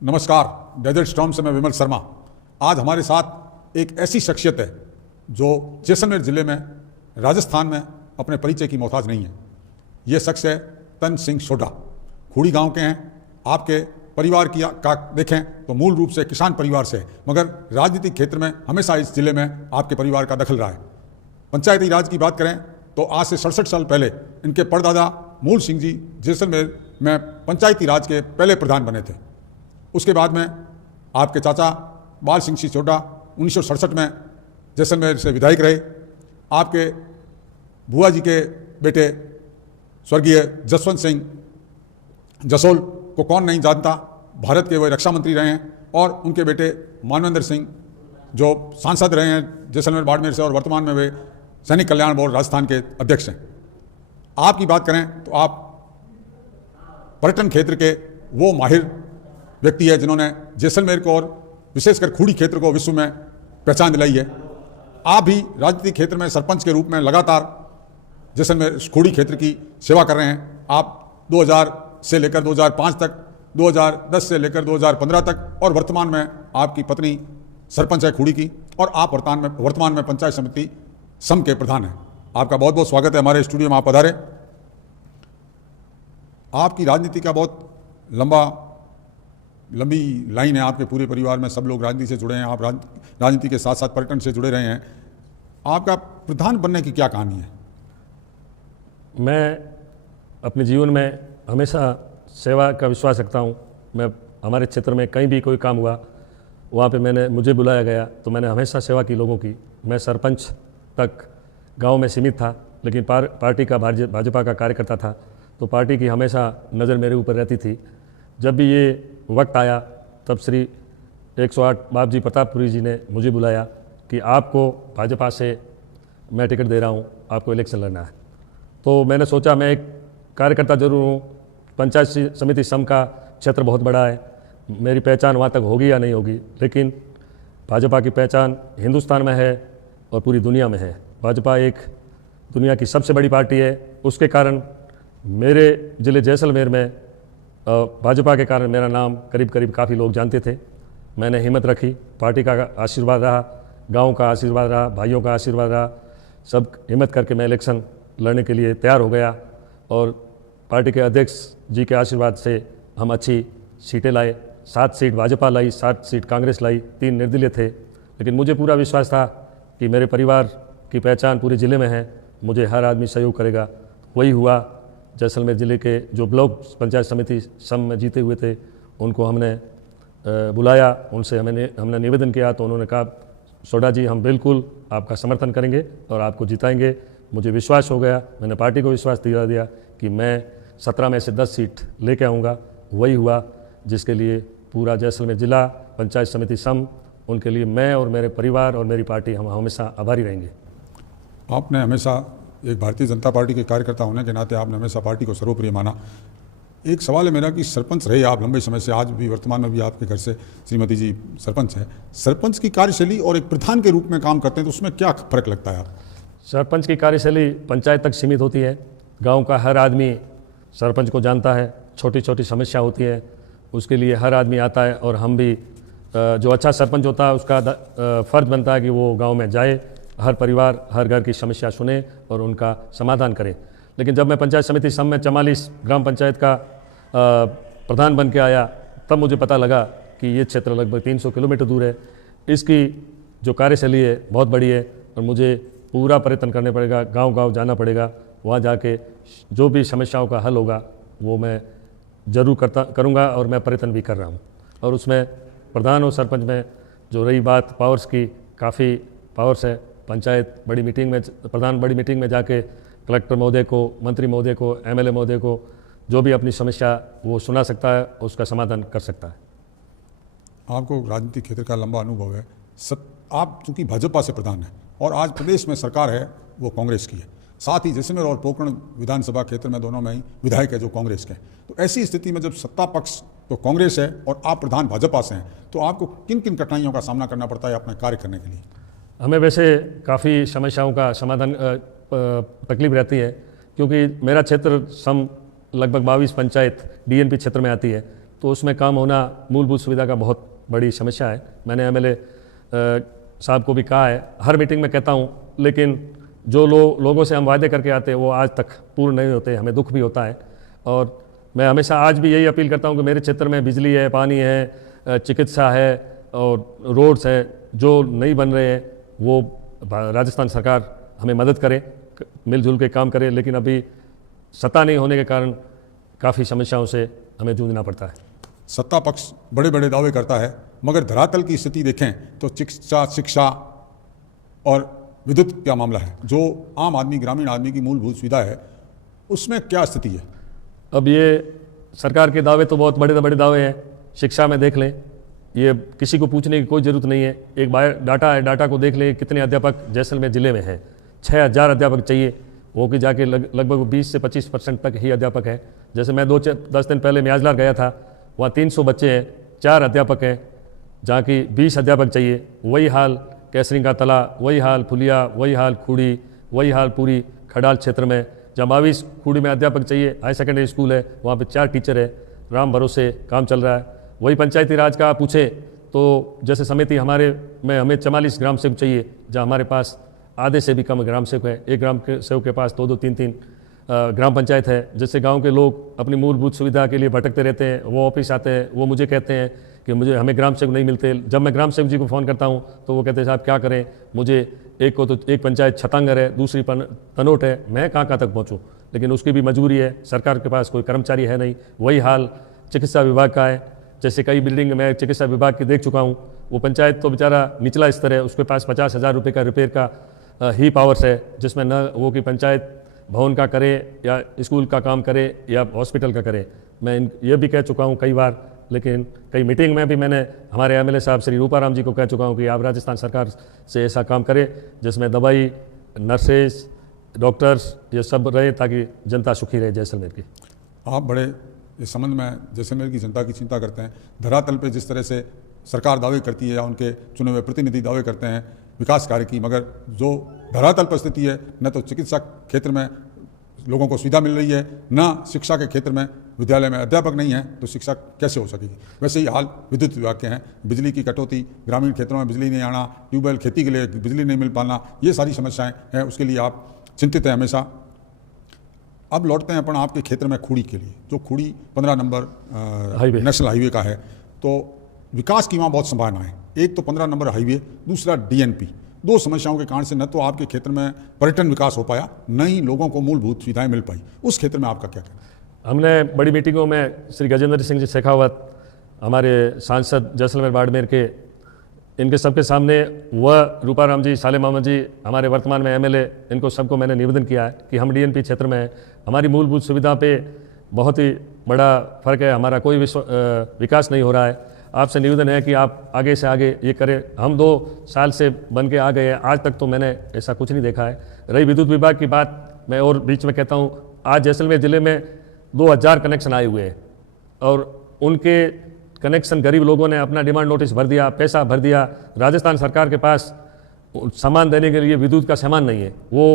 नमस्कार, desert storm से मैं विमल शर्मा। आज हमारे साथ एक ऐसी शख्सियत है जो जैसलमेर ज़िले में, राजस्थान में अपने परिचय की मोहताज नहीं है। ये शख्स है तन सिंह सोडा। खूड़ी गांव के हैं। आपके परिवार की का देखें तो मूल रूप से किसान परिवार से है, मगर राजनीतिक क्षेत्र में हमेशा इस ज़िले में आपके परिवार का दखल रहा है। पंचायती राज की बात करें तो आज से 67 साल पहले इनके परदादा मूल सिंह जी जैसलमेर में पंचायती राज के पहले प्रधान बने थे। उसके बाद में आपके चाचा बाल सिंह सिसोटा 1967 में जैसलमेर से विधायक रहे। आपके बुआ जी के बेटे स्वर्गीय जसवंत सिंह जसोल को कौन नहीं जानता, भारत के वे रक्षा मंत्री रहे हैं। और उनके बेटे मानवेंद्र सिंह जो सांसद रहे हैं जैसलमेर बाड़मेर से, और वर्तमान में वे सैनिक कल्याण बोर्ड राजस्थान के अध्यक्ष हैं। आपकी बात करें तो आप पर्यटन क्षेत्र के वो माहिर व्यक्ति है जिन्होंने जैसलमेर को और विशेषकर खूड़ी क्षेत्र को विश्व में पहचान दिलाई है। आप भी राजनीतिक क्षेत्र में सरपंच के रूप में लगातार जैसलमेर खूड़ी क्षेत्र की सेवा कर रहे हैं। आप 2000 से लेकर 2005 तक, 2010 से लेकर 2015 तक, और वर्तमान में आपकी पत्नी सरपंच है खूड़ी की, और आप वर्तमान में पंचायत समिति सम के प्रधान हैं। आपका बहुत बहुत स्वागत है हमारे स्टूडियो में, आप पधारे। आपकी राजनीति का बहुत लंबी लाइन है। आपके पूरे परिवार में सब लोग राजनीति से जुड़े हैं। आप राजनीति के साथ साथ पर्यटन से जुड़े रहे हैं। आपका प्रधान बनने की क्या कहानी है? मैं अपने जीवन में हमेशा सेवा का विश्वास रखता हूँ। मैं हमारे क्षेत्र में कहीं भी कोई काम हुआ वहाँ पे मुझे बुलाया गया तो मैंने हमेशा सेवा की लोगों की। मैं सरपंच तक गांव में सीमित था, लेकिन पार्टी का भाजपा का कार्यकर्ता था, तो पार्टी की हमेशा नज़र मेरे ऊपर रहती थी। जब भी ये वक्त आया तब श्री 108 बाबजी प्रतापपुरी जी ने मुझे बुलाया कि आपको भाजपा से मैं टिकट दे रहा हूँ, आपको इलेक्शन लड़ना है। तो मैंने सोचा मैं एक कार्यकर्ता जरूर हूँ। पंचायत समिति सम का क्षेत्र बहुत बड़ा है, मेरी पहचान वहाँ तक होगी या नहीं होगी, लेकिन भाजपा की पहचान हिंदुस्तान में है और पूरी दुनिया में है। भाजपा एक दुनिया की सबसे बड़ी पार्टी है। उसके कारण मेरे ज़िले जैसलमेर में भाजपा के कारण मेरा नाम करीब करीब काफ़ी लोग जानते थे। मैंने हिम्मत रखी, पार्टी का आशीर्वाद रहा, गांव का आशीर्वाद रहा, भाइयों का आशीर्वाद रहा, सब हिम्मत करके मैं इलेक्शन लड़ने के लिए तैयार हो गया। और पार्टी के अध्यक्ष जी के आशीर्वाद से हम अच्छी सीटें लाए। 7 सीट भाजपा लाई, 7 सीट कांग्रेस लाई, 3 निर्दलीय थे। लेकिन मुझे पूरा विश्वास था कि मेरे परिवार की पहचान पूरे ज़िले में है, मुझे हर आदमी सहयोग करेगा। वही हुआ। जैसलमेर ज़िले के जो ब्लॉक पंचायत समिति सम में जीते हुए थे उनको हमने बुलाया, उनसे हमने निवेदन किया, तो उन्होंने कहा सोडा जी हम बिल्कुल आपका समर्थन करेंगे और आपको जिताएंगे। मुझे विश्वास हो गया, मैंने पार्टी को विश्वास दिया कि मैं 17 में से 10 सीट लेके आऊँगा। वही हुआ, जिसके लिए पूरा जैसलमेर ज़िला पंचायत समिति सम, उनके लिए मैं और मेरे परिवार और मेरी पार्टी हम हमेशा आभारी रहेंगे। आपने हमेशा एक भारतीय जनता पार्टी के कार्यकर्ता होने के नाते आपने हमेशा पार्टी को सर्वोपरि माना। एक सवाल है मेरा कि सरपंच रहे आप लंबे समय से, आज भी वर्तमान में भी आपके घर से श्रीमती जी सरपंच है। सरपंच की कार्यशैली और एक प्रधान के रूप में काम करते हैं, तो उसमें क्या फर्क लगता है आप? सरपंच की कार्यशैली पंचायत तक सीमित होती है। गांव का हर आदमी सरपंच को जानता है। छोटी छोटी समस्या होती है उसके लिए हर आदमी आता है, और हम भी जो अच्छा सरपंच होता है उसका फ़र्ज बनता है कि वो गाँव में जाए, हर परिवार हर घर की समस्या सुने और उनका समाधान करे। लेकिन जब मैं पंचायत समिति सम में 44 ग्राम पंचायत का प्रधान बन के आया, तब मुझे पता लगा कि ये क्षेत्र लगभग 300 किलोमीटर दूर है। इसकी जो कार्यशैली है बहुत बड़ी है, और मुझे पूरा प्रयत्न करने पड़ेगा, गांव-गांव जाना पड़ेगा। वहाँ जाके जो भी समस्याओं का हल होगा वो मैं ज़रूर करूँगा, और मैं प्रयत्न भी कर रहा हूँ। और उसमें प्रधान और सरपंच में जो रही बात पावर्स की, काफ़ी पावर्स है। पंचायत बड़ी मीटिंग में, प्रधान बड़ी मीटिंग में जाके कलेक्टर महोदय को, मंत्री महोदय को, एमएलए महोदय को जो भी अपनी समस्या वो सुना सकता है, उसका समाधान कर सकता है। आपको राजनीतिक क्षेत्र का लंबा अनुभव है। आप चूँकि भाजपा से प्रधान हैं और आज प्रदेश में सरकार है वो कांग्रेस की है, साथ ही जैसलमेर और पोकरण विधानसभा क्षेत्र में दोनों में ही विधायक है जो कांग्रेस के हैं। तो ऐसी स्थिति में जब सत्ता पक्ष तो कांग्रेस है और आप प्रधान भाजपा से हैं, तो आपको किन किन कठिनाइयों का सामना करना पड़ता है अपने कार्य करने के लिए? हमें वैसे काफ़ी समस्याओं का समाधान तकलीफ रहती है, क्योंकि मेरा क्षेत्र सम लगभग 22 पंचायत डीएनपी क्षेत्र में आती है। तो तो उसमें काम होना मूलभूत सुविधा का बहुत बड़ी समस्या है। मैंने एमएलए साहब को भी कहा है, हर मीटिंग में कहता हूँ, लेकिन जो लोगों से हम वादे करके आते हैं वो आज तक पूर्ण नहीं होते, हमें दुख भी होता है। और मैं हमेशा आज भी यही अपील करता हूँ कि मेरे क्षेत्र में बिजली है, पानी है, चिकित्सा है और रोड्स है, जो नहीं बन रहे हैं वो राजस्थान सरकार हमें मदद करे, मिलजुल के काम करे। लेकिन अभी सत्ता नहीं होने के कारण काफ़ी समस्याओं से हमें जूझना पड़ता है। सत्ता पक्ष बड़े बड़े दावे करता है, मगर धरातल की स्थिति देखें तो चिकित्सा, शिक्षा और विद्युत का मामला है, जो आम आदमी, ग्रामीण आदमी की मूलभूत सुविधा है, उसमें क्या स्थिति है? अब ये सरकार के दावे तो बहुत बड़े बड़े दावे हैं। शिक्षा में देख लें, ये किसी को पूछने की कोई ज़रूरत नहीं है, एक डाटा है, डाटा को देख लें कितने अध्यापक जैसलमेर ज़िले में हैं। 6000 अध्यापक चाहिए, वो कि जाके लगभग 20 से 25% तक ही अध्यापक है। जैसे मैं 10 दिन पहले म्याजलार गया था, वहाँ 300 बच्चे हैं, 4 अध्यापक हैं, जहाँ की 20 अध्यापक चाहिए। वही हाल कैसरी का तला, वही हाल फुलिया, वही हाल खूड़ी, वही हाल पूरी खडाल क्षेत्र में, जहाँ 22 खूड़ी में अध्यापक चाहिए। हाई सेकेंडरी स्कूल है, वहाँ पे 4 टीचर है, राम भरोसे काम चल रहा है। वही पंचायती राज का पूछे तो जैसे समिति हमारे में हमें 44 ग्राम सेवक चाहिए, जहाँ हमारे पास आधे से भी कम ग्राम सेवक है। एक ग्राम के सेवक के पास 2-2, 3-3 ग्राम पंचायत है। जिससे गांव के लोग अपनी मूलभूत सुविधा के लिए भटकते रहते हैं। वो ऑफिस आते हैं, वो मुझे कहते हैं कि हमें ग्राम सेवक नहीं मिलते। जब मैं ग्राम सेवक जी को फ़ोन करता हूँ तो वो कहते हैं साहब क्या करें, मुझे एक पंचायत छतांगर है, दूसरी तनोट है, मैं कहाँ तक पहुँचूँ। लेकिन उसकी भी मजबूरी है, सरकार के पास कोई कर्मचारी है नहीं। वही हाल चिकित्सा विभाग का है। जैसे कई बिल्डिंग मैं चिकित्सा विभाग की देख चुका हूँ, वो पंचायत तो बेचारा निचला स्तर है, उसके पास 50,000 रुपये का रिपेयर का ही पावर्स है, जिसमें न वो कि पंचायत भवन का करे या स्कूल का काम करे या हॉस्पिटल का करे। मैं ये भी कह चुका हूँ कई बार, लेकिन कई मीटिंग में भी मैंने हमारे एमएलए साहब श्री रूपाराम जी को कह चुका हूँ कि आप राजस्थान सरकार से ऐसा काम करें जिसमें दवाई, नर्सेस, डॉक्टर्स ये सब रहे, ताकि जनता सुखी रहे जैसलमेर की। आप बड़े इस संबंध में जैसलमेर की जनता की चिंता करते हैं। धरातल पे जिस तरह से सरकार दावे करती है या उनके चुने हुए प्रतिनिधि दावे करते हैं विकास कार्य की, मगर जो धरातल पर स्थिति है, न तो चिकित्सा क्षेत्र में लोगों को सुविधा मिल रही है, न शिक्षा के क्षेत्र में विद्यालय में अध्यापक नहीं है, तो शिक्षा कैसे हो सकेगी। वैसे ही हाल विद्युत विभाग के हैं। बिजली की कटौती, ग्रामीण क्षेत्रों में बिजली नहीं आना, ट्यूबवेल खेती के लिए बिजली नहीं मिल पाना, ये सारी समस्याएं हैं, उसके लिए आप चिंतित हैं हमेशा। अब लौटते हैं अपन आपके क्षेत्र में खूड़ी के लिए, जो खूड़ी 15 नंबर नेशनल हाईवे का है, तो विकास की वहाँ बहुत संभावना है। एक तो 15 नंबर हाईवे, दूसरा डीएनपी। दो समस्याओं के कारण से न तो आपके क्षेत्र में पर्यटन विकास हो पाया, न ही लोगों को मूलभूत सुविधाएं मिल पाई। उस क्षेत्र में आपका क्या कहना है? हमने बड़ी मीटिंगों में श्री गजेंद्र सिंह जी शेखावत, हमारे सांसद जैसलमेर बाड़मेर के, इनके सबके सामने वह रूपाराम जी, साले मामा जी, हमारे वर्तमान में एमएलए, इनको सबको मैंने निवेदन किया है कि हम डीएनपी क्षेत्र में हमारी मूलभूत सुविधा पे बहुत ही बड़ा फर्क है, हमारा कोई विकास नहीं हो रहा है। आपसे निवेदन है कि आप आगे से आगे ये करें। हम 2 साल से बन के आ गए हैं, आज तक तो मैंने ऐसा कुछ नहीं देखा है। रही विद्युत विभाग की बात, मैं और बीच में कहता हूँ, आज जैसलमेर ज़िले में 2000 कनेक्शन आए हुए हैं और उनके कनेक्शन गरीब लोगों ने अपना डिमांड नोटिस भर दिया, पैसा भर दिया। राजस्थान सरकार के पास सामान देने के लिए विद्युत का सामान नहीं है। वो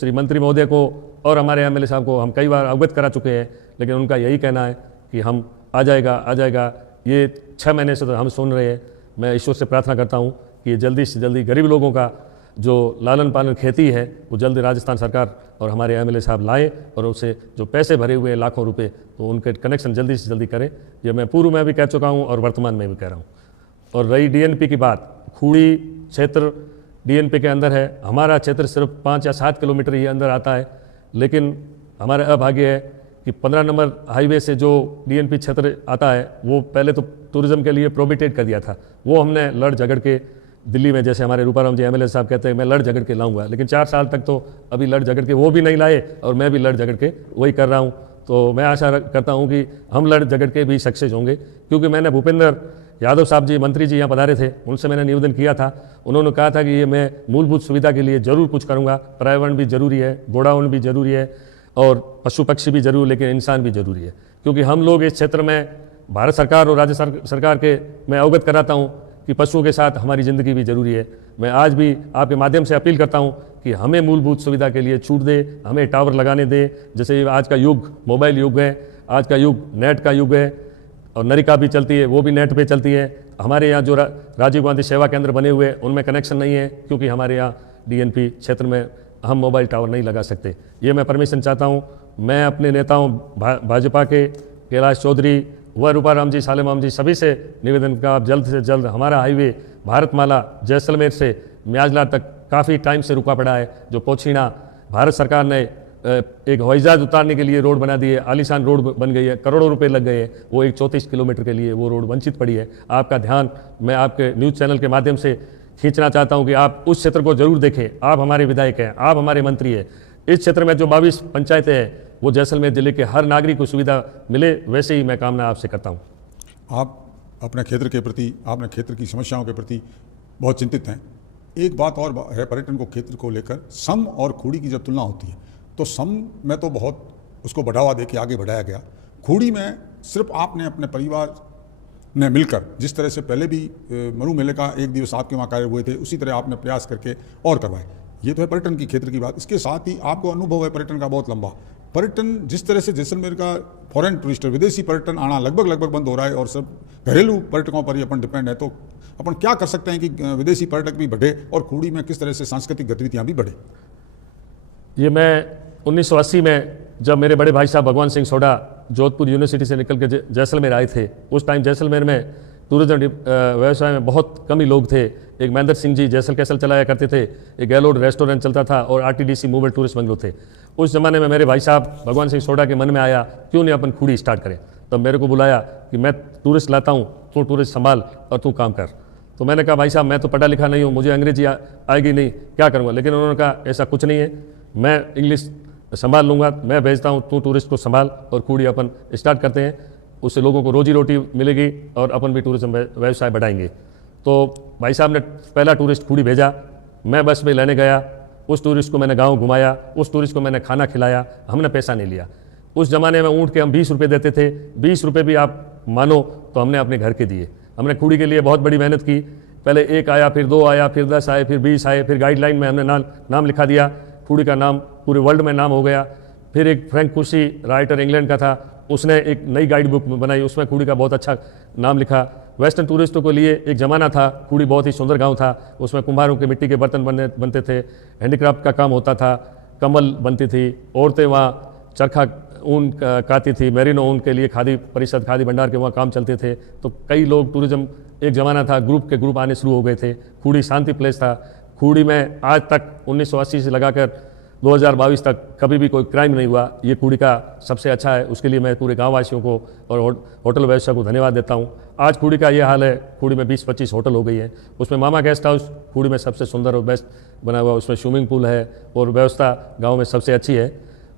श्री मंत्री महोदय को और हमारे एमएलए साहब को हम कई बार अवगत करा चुके हैं, लेकिन उनका यही कहना है कि हम आ जाएगा। ये 6 महीने से तो हम सुन रहे हैं। मैं ईश्वर से प्रार्थना करता हूँ कि ये जल्दी से जल्दी गरीब लोगों का जो लालन पालन खेती है वो जल्दी राजस्थान सरकार और हमारे एमएलए साहब लाएं और उसे जो पैसे भरे हुए हैं लाखों रुपए, तो उनके कनेक्शन जल्दी से जल्दी करें। ये मैं पूर्व में भी कह चुका हूँ और वर्तमान में भी कह रहा हूँ। और रही डीएनपी की बात, खूड़ी क्षेत्र डीएनपी के अंदर है, हमारा क्षेत्र सिर्फ 5 या 7 किलोमीटर ही अंदर आता है। लेकिन हमारा अभाग्य है कि 15 नंबर हाईवे से जो डीएनपी क्षेत्र आता है वो पहले तो टूरिज्म के लिए प्रोहिबिटेड कर दिया था। वो हमने लड़ झगड़ के दिल्ली में, जैसे हमारे रूपाराम जी एमएलए साहब कहते हैं मैं लड़ झगड़ के लाऊंगा, लेकिन 4 साल तक तो अभी लड़ झगड़ के वो भी नहीं लाए और मैं भी लड़ झगड़ के वही कर रहा हूँ। तो मैं आशा करता हूँ कि हम लड़ झगड़ के भी सक्सेस होंगे, क्योंकि मैंने भूपेंद्र यादव साहब जी, मंत्री जी यहाँ पधारे थे, उनसे मैंने निवेदन किया था। उन्होंने कहा था कि ये मैं मूलभूत सुविधा के लिए जरूर कुछ करूँगा। पर्यावरण भी जरूरी है, गोडाउन भी जरूरी है और पशु पक्षी भी जरूर, लेकिन इंसान भी जरूरी है। क्योंकि हम लोग इस क्षेत्र में भारत सरकार और राज्य सरकार के मैं अवगत कराता हूँ कि पशुओं के साथ हमारी ज़िंदगी भी जरूरी है। मैं आज भी आपके माध्यम से अपील करता हूँ कि हमें मूलभूत सुविधा के लिए छूट दे, हमें टावर लगाने दे। जैसे आज का युग मोबाइल युग है, आज का युग नेट का युग है, और नरिका भी चलती है, वो भी नेट पे चलती है। हमारे यहाँ जो राजीव गांधी सेवा केंद्र बने हुए हैं उनमें कनेक्शन नहीं है, क्योंकि हमारे यहाँ डीएनपी क्षेत्र में हम मोबाइल टावर नहीं लगा सकते। ये मैं परमिशन चाहता हूँ। मैं अपने नेताओं भाजपा के कैलाश चौधरी व रूपाराम जी, सालेमाम जी, सभी से निवेदन का आप जल्द से जल्द हमारा हाईवे भारतमाला जैसलमेर से म्याजलार तक काफ़ी टाइम से रुका पड़ा है। जो पोछीना भारत सरकार ने एक हवाई जहाज उतारने के लिए रोड बना दी है, आलीशान रोड बन गई है, करोड़ों रुपए लग गए हैं, वो एक 34 किलोमीटर के लिए वो रोड वंचित पड़ी है। आपका ध्यान मैं आपके न्यूज़ चैनल के माध्यम से खींचना चाहता हूं कि आप उस क्षेत्र को जरूर देखें। आप हमारे विधायक हैं, आप हमारे मंत्री हैं। इस क्षेत्र में जो 22 पंचायतें हैं वो जैसलमेर जिले के हर नागरिक को सुविधा मिले, वैसे ही मैं कामना आपसे करता हूँ। आप अपने क्षेत्र के प्रति, आपने क्षेत्र की समस्याओं के प्रति बहुत चिंतित हैं। एक बात और है पर्यटन को क्षेत्र को लेकर, सम और खूड़ी की जब तुलना होती है तो सम में तो बहुत उसको बढ़ावा दे के आगे बढ़ाया गया। खूड़ी में सिर्फ आपने अपने परिवार ने मिलकर, जिस तरह से पहले भी मरु मेले का एक दिवस आपके वहाँ कार्य हुए थे, उसी तरह आपने प्रयास करके और करवाए। ये तो है पर्यटन की क्षेत्र की बात। इसके साथ ही आपको अनुभव है पर्यटन का बहुत लंबा। पर्यटन जिस तरह से जैसलमेर का फॉरेन टूरिस्ट, विदेशी पर्यटन आना लगभग बंद हो रहा है और सब घरेलू पर्यटकों पर ही अपन डिपेंड है, तो अपन क्या कर सकते हैं कि विदेशी पर्यटक भी बढ़े और खूड़ी में किस तरह से सांस्कृतिक गतिविधियाँ भी बढ़े? ये मैं 1980 में जब मेरे बड़े भाई साहब भगवान सिंह सोडा जोधपुर यूनिवर्सिटी से निकल के जैसलमेर आए थे, उस टाइम जैसलमेर में टूरिज्म व्यवसाय में बहुत कम ही लोग थे। एक महेंद्र सिंह जी जैसल कैसल चलाया करते थे, एक गैलोड रेस्टोरेंट चलता था और आरटीडीसी मूवल टूरिस्ट बंगलो थे। उस जमाने में मेरे भाई साहब भगवान सिंह सोडा के मन में आया क्यों नहीं अपन खूड़ी स्टार्ट करें। तब मेरे को बुलाया कि मैं टूरिस्ट लाता हूँ, तू टूरिस्ट संभाल और तू काम कर। तो मैंने कहा भाई साहब मैं तो पढ़ा लिखा नहीं हूँ, मुझे अंग्रेजी आएगी नहीं, क्या करूँगा। लेकिन उन्होंने कहा ऐसा कुछ नहीं है, मैं इंग्लिश संभाल लूँगा, मैं भेजता हूँ, तू टूरिस्ट को संभाल और खूड़ी अपन स्टार्ट करते हैं। उससे लोगों को रोजी रोटी मिलेगी और अपन भी टूरिज्म व्यवसाय बढ़ाएंगे। तो भाई साहब ने पहला टूरिस्ट खूड़ी भेजा, मैं बस में लेने गया, उस टूरिस्ट को मैंने गांव घुमाया, उस टूरिस्ट को मैंने खाना खिलाया, हमने पैसा नहीं लिया। उस ज़माने में ऊँट के हम 20 रुपये देते थे, 20 रुपये भी आप मानो तो हमने अपने घर के दिए। हमने खूड़ी के लिए बहुत बड़ी मेहनत की। पहले 1 आया, फिर 2 आया, फिर 10 आए, फिर 20 आए, फिर गाइडलाइन में हमने नाम लिखा दिया। खूड़ी का नाम पूरे वर्ल्ड में नाम हो गया। फिर एक फ्रैंक कुशी राइटर इंग्लैंड का था, उसने एक नई गाइड बुक बनाई, उसमें खूड़ी का बहुत अच्छा नाम लिखा। वेस्टर्न टूरिस्टों के लिए एक ज़माना था, खूड़ी बहुत ही सुंदर गांव था, उसमें कुम्हारों के मिट्टी के बर्तन बनते थे, हैंडीक्राफ्ट का काम होता था, कम्बल बनती थी, औरतें वहाँ चरखा ऊन काती थी, मेरिनो ऊन के लिए खादी परिषद, खादी भंडार के वहाँ काम चलते थे। तो कई लोग टूरिज्म, एक ज़माना था ग्रुप के ग्रुप आने शुरू हो गए थे। खूड़ी शांति प्लेस था। खूड़ी में आज तक 1980 से लगाकर 2022 तक कभी भी कोई क्राइम नहीं हुआ। ये खूड़ी का सबसे अच्छा है, उसके लिए मैं पूरे गाँव वासियों को और होटल व्यवसाय को धन्यवाद देता हूँ। आज खूड़ी का ये हाल है, खूड़ी में 20-25 होटल हो गई है। उसमें मामा गेस्ट हाउस खूड़ी में सबसे सुंदर और बेस्ट बना हुआ, उसमें स्विमिंग पूल है और व्यवस्था गाँव में सबसे अच्छी है।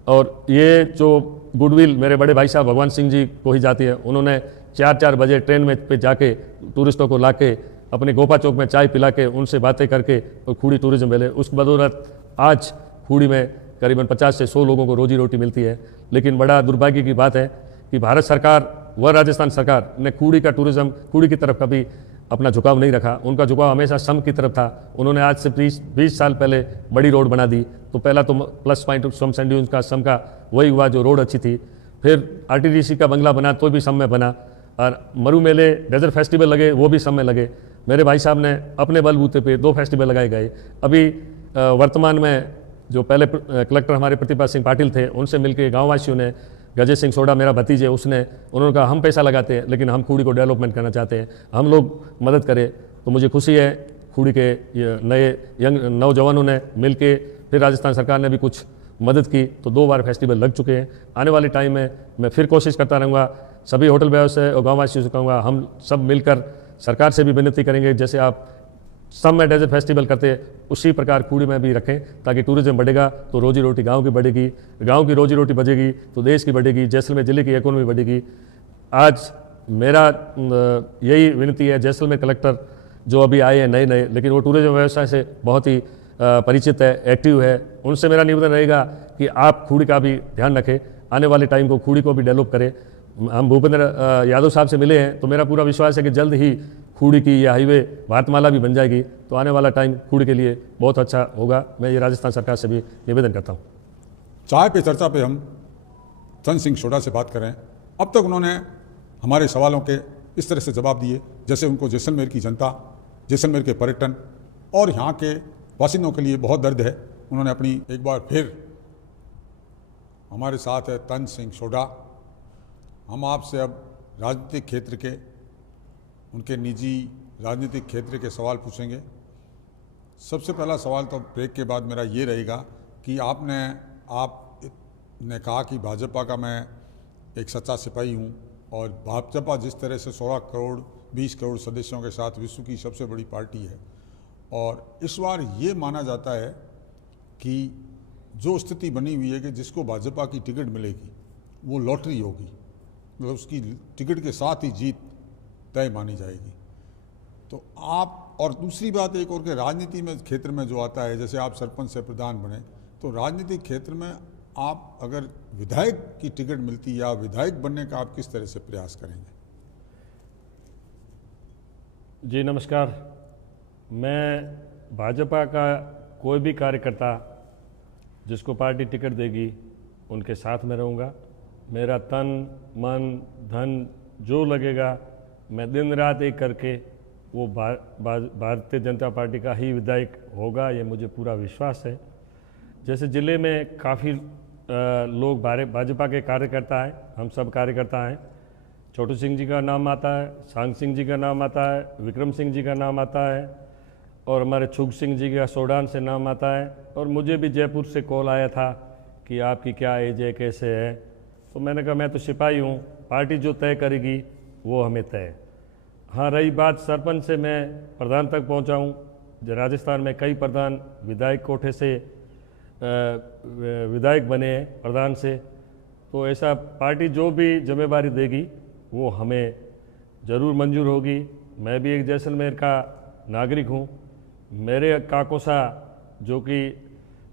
और ये जो गुडविल मेरे बड़े भाई साहब भगवान सिंह जी को ही जाती है, उन्होंने 4-4 बजे ट्रेन में पे जाके टूरिस्टों को लाके अपने गोपा चौक में चाय पिला के उनसे बातें करके और खूड़ी टूरिज्म मिले। उस बदौलत आज खूड़ी में करीबन 50 से 100 लोगों को रोजी रोटी मिलती है। लेकिन बड़ा दुर्भाग्य की बात है कि भारत सरकार व राजस्थान सरकार ने खूड़ी का टूरिज्म, खूड़ी की तरफ कभी अपना झुकाव नहीं रखा। उनका झुकाव हमेशा सम की तरफ था। उन्होंने आज से 20 साल पहले बड़ी रोड बना दी, तो पहला तो plus point some sand dunes का सम का वही हुआ जो रोड अच्छी थी। फिर आरटीडीसी का बंगला बना तो भी सम में बना, और मरु मेले डेजर्ट फेस्टिवल लगे वो भी सम में लगे। मेरे भाई साहब ने अपने बलबूते पे 2 फेस्टिवल लगाए गए। अभी वर्तमान में जो पहले कलेक्टर हमारे प्रतिभा सिंह पाटिल थे, उनसे मिलकर गाँव वासियों ने, गजय सिंह सोडा मेरा भतीजे, उन्होंने कहा हम पैसा लगाते हैं लेकिन हम खूड़ी को डेवलपमेंट करना चाहते हैं, हम लोग मदद करें। तो मुझे खुशी है खूड़ी के नए यंग नौजवानों ने मिलके, फिर राजस्थान सरकार ने भी कुछ मदद की, तो 2 बार फेस्टिवल लग चुके हैं। आने वाले टाइम में मैं फिर कोशिश करता रहूँगा। सभी होटल व्यवसाय और गाँव वासियों से कहूँगा हम सब मिलकर सरकार से भी विनती करेंगे, जैसे आप सब में डेजर्ट फेस्टिवल करते हैं उसी प्रकार खूड़ी में भी रखें, ताकि टूरिज्म बढ़ेगा तो रोजी रोटी गांव की बढ़ेगी, गांव की रोजी रोटी बढ़ेगी तो देश की बढ़ेगी, जैसलमेर जिले की इकोनॉमी बढ़ेगी। आज मेरा यही विनती है, जैसलमेर कलेक्टर जो अभी आए हैं नए, लेकिन वो टूरिज्म व्यवसाय से बहुत ही परिचित है, एक्टिव है, उनसे मेरा निवेदन रहेगा कि आप खूड़ी का भी ध्यान रखें, आने वाले टाइम को खूड़ी को भी डेवलप करें। हम भूपेंद्र यादव साहब से मिले हैं तो मेरा पूरा विश्वास है कि जल्द ही खूड़ी की यह हाईवे भारतमाला भी बन जाएगी, तो आने वाला टाइम खूड़ी के लिए बहुत अच्छा होगा। मैं ये राजस्थान सरकार से भी निवेदन करता हूँ। चाय पे चर्चा पे हम चंद सिंह सोडा से बात करें। अब तक उन्होंने हमारे सवालों के इस तरह से जवाब दिए जैसे उनको जैसलमेर की जनता, जैसलमेर के पर्यटन और यहाँ के बासिंदों के लिए बहुत दर्द है। उन्होंने अपनी एक बार फिर हमारे साथ है तन सिंह सोढा। हम आपसे अब राजनीतिक क्षेत्र के, उनके निजी राजनीतिक क्षेत्र के सवाल पूछेंगे। सबसे पहला सवाल तो ब्रेक के बाद मेरा ये रहेगा कि आपने कहा कि भाजपा का मैं एक सच्चा सिपाही हूँ और भाजपा जिस तरह से 16 करोड़ 20 करोड़ सदस्यों के साथ विश्व की सबसे बड़ी पार्टी है और इस बार ये माना जाता है कि जो स्थिति बनी हुई है कि जिसको भाजपा की टिकट मिलेगी वो लॉटरी होगी, मतलब उसकी टिकट के साथ ही जीत तय मानी जाएगी। तो आप, और दूसरी बात एक और के राजनीति में क्षेत्र में जो आता है, जैसे आप सरपंच से प्रधान बने तो राजनीतिक क्षेत्र में आप अगर विधायक की टिकट मिलती या विधायक बनने का आप किस तरह से प्रयास करेंगे? जी नमस्कार। मैं भाजपा का कोई भी कार्यकर्ता जिसको पार्टी टिकट देगी उनके साथ में रहूँगा। मेरा तन मन धन जो लगेगा मैं दिन रात एक करके वो भारतीय जनता पार्टी का ही विधायक होगा, ये मुझे पूरा विश्वास है। जैसे ज़िले में काफ़ी लोग भाजपा के कार्यकर्ता हैं, हम सब कार्यकर्ता हैं। छोटू सिंह जी का नाम आता है, सांग सिंह जी का नाम आता है, विक्रम सिंह जी का नाम आता है और हमारे छुग सिंह जी का सोडान से नाम आता है। और मुझे भी जयपुर से कॉल आया था कि आपकी क्या एज है, कैसे है, तो मैंने कहा मैं तो सिपाही हूँ, पार्टी जो तय करेगी वो हमें तय। हाँ, रही बात सरपंच से मैं प्रधान तक पहुँचा हूँ। राजस्थान में कई प्रधान विधायक कोटे से विधायक बने हैं प्रधान से, तो ऐसा पार्टी जो भी जिम्मेदारी देगी वो हमें ज़रूर मंजूर होगी। मैं भी एक जैसलमेर का नागरिक हूँ। मेरे काकोसा जो कि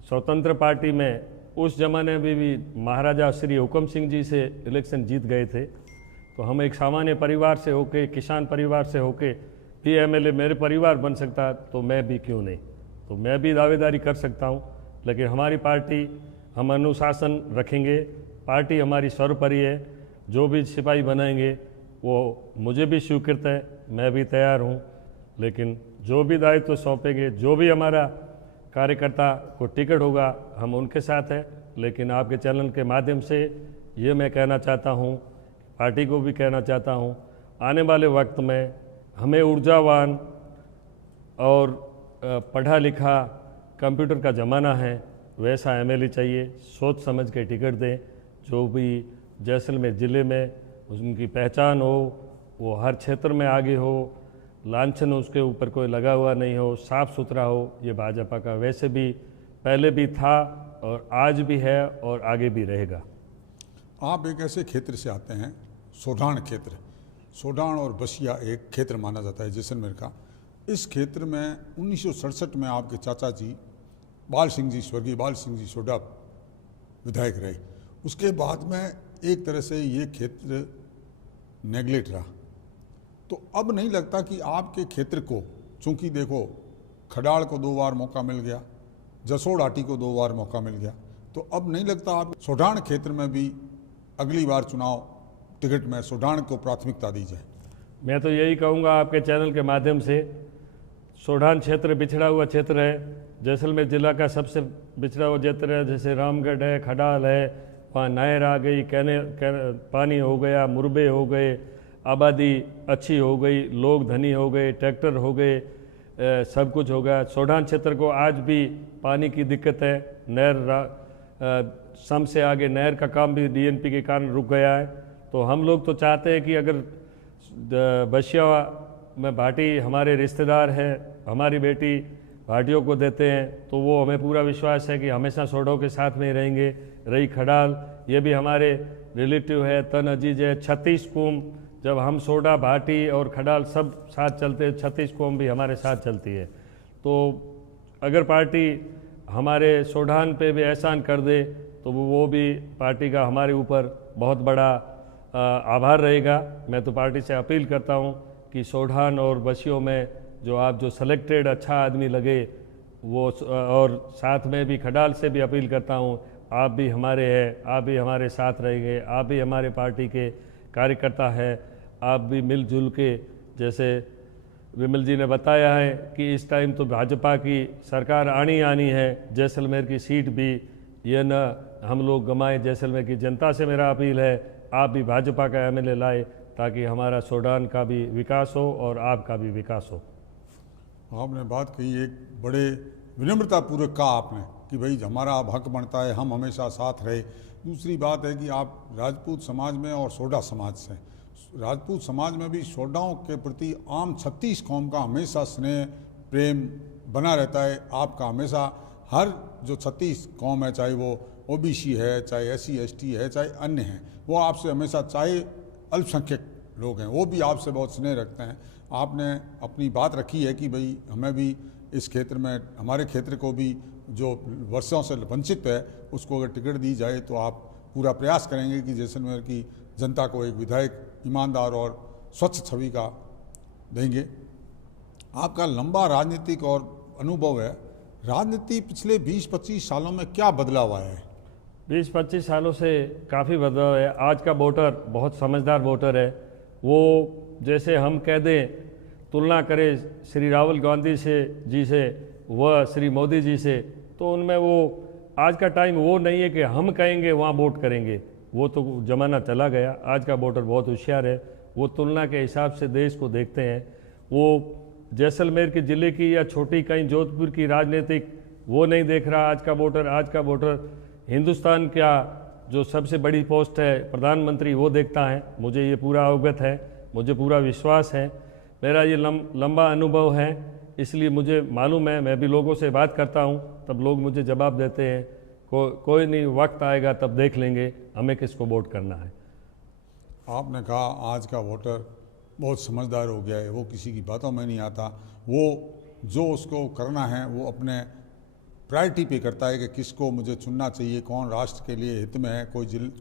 स्वतंत्र पार्टी में उस ज़माने में भी महाराजा श्री हुकम सिंह जी से इलेक्शन जीत गए थे, तो हम एक सामान्य परिवार से होके, किसान परिवार से होके भी एमएलए मेरे परिवार बन सकता, तो मैं भी क्यों नहीं, तो मैं भी दावेदारी कर सकता हूँ। लेकिन हमारी पार्टी, हम अनुशासन रखेंगे, पार्टी हमारी सर्वोपरि है। जो भी सिपाही बनाएंगे वो मुझे भी स्वीकृत है, मैं भी तैयार हूँ। लेकिन जो भी दायित्व सौंपेंगे, जो भी हमारा कार्यकर्ता को टिकट होगा, हम उनके साथ हैं। लेकिन आपके चैनल के माध्यम से ये मैं कहना चाहता हूँ, पार्टी को भी कहना चाहता हूँ, आने वाले वक्त में हमें ऊर्जावान और पढ़ा लिखा, कंप्यूटर का ज़माना है, वैसा एमएलए चाहिए। सोच समझ के टिकट दें, जो भी जैसलमेर ज़िले में उनकी पहचान हो, वो हर क्षेत्र में आगे हो, लांछन उसके ऊपर कोई लगा हुआ नहीं हो, साफ़ सुथरा हो। ये भाजपा का वैसे भी पहले भी था और आज भी है और आगे भी रहेगा। आप एक ऐसे क्षेत्र से आते हैं, सोढान क्षेत्र। सोढान और बसिया एक क्षेत्र माना जाता है जैसलमेर का। इस क्षेत्र में 1967 में आपके चाचा जी बाल सिंह जी, स्वर्गीय बाल सिंह जी सोढा विधायक रहे। उसके बाद में एक तरह से ये क्षेत्र नेगलेक्ट रहा। तो अब नहीं लगता कि आपके क्षेत्र को, चूंकि देखो खडाल को 2 बार मौका मिल गया, जसोड़ हाटी को 2 बार मौका मिल गया, तो अब नहीं लगता आप सोढान क्षेत्र में भी अगली बार चुनाव टिकट में सोढान को प्राथमिकता दी जाए? मैं तो यही कहूँगा आपके चैनल के माध्यम से, सोढान क्षेत्र पिछड़ा हुआ क्षेत्र है, जैसलमेर जिला का सबसे पिछड़ा हुआ क्षेत्र है। जैसे रामगढ़ है, खडाल है, वहाँ नहर आ गई, पानी हो गया, मुरबे हो गए, आबादी अच्छी हो गई, लोग धनी हो गए, ट्रैक्टर हो गए, सब कुछ हो गया। सोढान क्षेत्र को आज भी पानी की दिक्कत है। नहर सम से आगे नहर का काम भी डीएनपी के कारण रुक गया है। तो हम लोग तो चाहते हैं कि अगर बसिया में भाटी हमारे रिश्तेदार हैं, हमारी बेटी भाटियों को देते हैं, तो वो हमें पूरा विश्वास है कि हमेशा सोढों के साथ में ही रहेंगे। रही खडाल, ये भी हमारे रिलेटिव है, तन अजीज है। 36 कौम, जब हम सोडा, भाटी और खडाल सब साथ चलते हैं, 36 कौम भी हमारे साथ चलती है। तो अगर पार्टी हमारे सोढान पे भी एहसान कर दे तो वो भी पार्टी का हमारे ऊपर बहुत बड़ा आभार रहेगा। मैं तो पार्टी से अपील करता हूँ कि सोढान और बसियों में जो सेलेक्टेड अच्छा आदमी लगे वो, और साथ में भी खडाल से भी अपील करता हूँ, आप भी हमारे हैं, आप भी हमारे साथ रहेंगे, आप भी हमारे पार्टी के कार्यकर्ता हैं। आप भी मिलजुल के, जैसे विमल जी ने बताया है कि इस टाइम तो भाजपा की सरकार आनी है, जैसलमेर की सीट भी ये न हम लोग गंवाएं। जैसलमेर की जनता से मेरा अपील है, आप भी भाजपा का एमएलए लाए ताकि हमारा सोडान का भी विकास हो और आपका भी विकास हो। आपने बात कही, एक बड़े विनम्रतापूर्वक कहा आपने कि भाई हमारा अब हक बनता है, हम हमेशा साथ रहे। दूसरी बात है कि आप राजपूत समाज में और सोडा समाज से, राजपूत समाज में भी सोडाओं के प्रति आम 36 कौम का हमेशा स्नेह प्रेम बना रहता है। आपका हमेशा हर जो 36 कौम है, चाहे वो ओबीसी है, चाहे SC ST है, चाहे अन्य हैं, वो आपसे हमेशा, चाहे अल्पसंख्यक लोग हैं, वो भी आपसे बहुत स्नेह रखते हैं। आपने अपनी बात रखी है कि भाई हमें भी इस क्षेत्र में, हमारे क्षेत्र को भी जो वर्षों से वंचित है, उसको अगर टिकट दी जाए तो आप पूरा प्रयास करेंगे कि जैसलमेर की जनता को एक विधायक ईमानदार और स्वच्छ छवि का देंगे। आपका लंबा राजनीतिक और अनुभव है। राजनीति पिछले 20-25 सालों में क्या बदलाव आया है? 20-25 सालों से काफ़ी बदलाव है। आज का वोटर बहुत समझदार वोटर है। वो जैसे हम कह दें, तुलना करें श्री राहुल गांधी जी से व श्री मोदी जी से, तो उनमें वो आज का टाइम वो नहीं है कि हम कहेंगे वहाँ वोट करेंगे, वो तो ज़माना चला गया। आज का वोटर बहुत होशियार है, वो तुलना के हिसाब से देश को देखते हैं। वो जैसलमेर के ज़िले की या छोटी कहीं जोधपुर की राजनीतिक वो नहीं देख रहा आज का वोटर। आज का वोटर हिंदुस्तान का जो सबसे बड़ी पोस्ट है प्रधानमंत्री, वो देखता है। मुझे ये पूरा अवगत है, मुझे पूरा विश्वास है, मेरा ये लंबा अनुभव है, इसलिए मुझे मालूम है। मैं भी लोगों से बात करता हूँ, तब लोग मुझे जवाब देते हैं कोई नहीं, वक्त आएगा तब देख लेंगे हमें किसको वोट करना है। आपने कहा आज का वोटर बहुत समझदार हो गया है, वो किसी की बातों में नहीं आता। वो जो उसको करना है वो अपने प्रायोरिटी पे करता है कि किसको मुझे चुनना चाहिए, कौन राष्ट्र के लिए हित में है,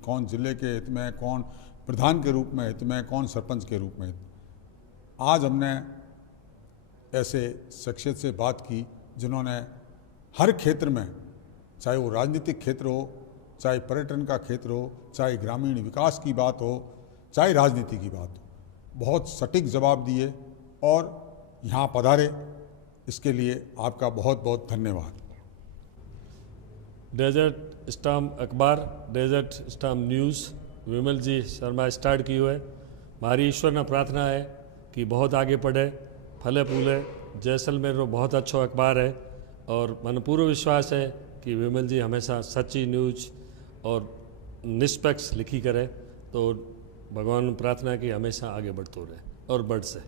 कौन जिले के हित में है, कौन प्रधान के रूप में हित में है, कौन सरपंच के रूप में हित। आज हमने ऐसे शख्सियत से बात की जिन्होंने हर क्षेत्र में, चाहे वो राजनीतिक क्षेत्र हो, चाहे पर्यटन का क्षेत्र हो, चाहे ग्रामीण विकास की बात हो, चाहे राजनीति की बात हो, बहुत सटीक जवाब दिए और यहाँ पधारे। इसके लिए आपका बहुत बहुत धन्यवाद। डेजर्ट स्टाम अखबार, डेजर्ट स्टाम न्यूज़ विमल जी शर्मा स्टार्ट की हुए। मारी ईश्वर ने प्रार्थना है कि बहुत आगे बढ़े, फले फूले। जैसलमेर में बहुत अच्छो अखबार है और मन पूरा विश्वास है कि विमल जी हमेशा सच्ची न्यूज़ और निष्पक्ष लिखी करे। तो भगवान प्रार्थना की हमेशा आगे बढ़ते रहे और बढ़ से।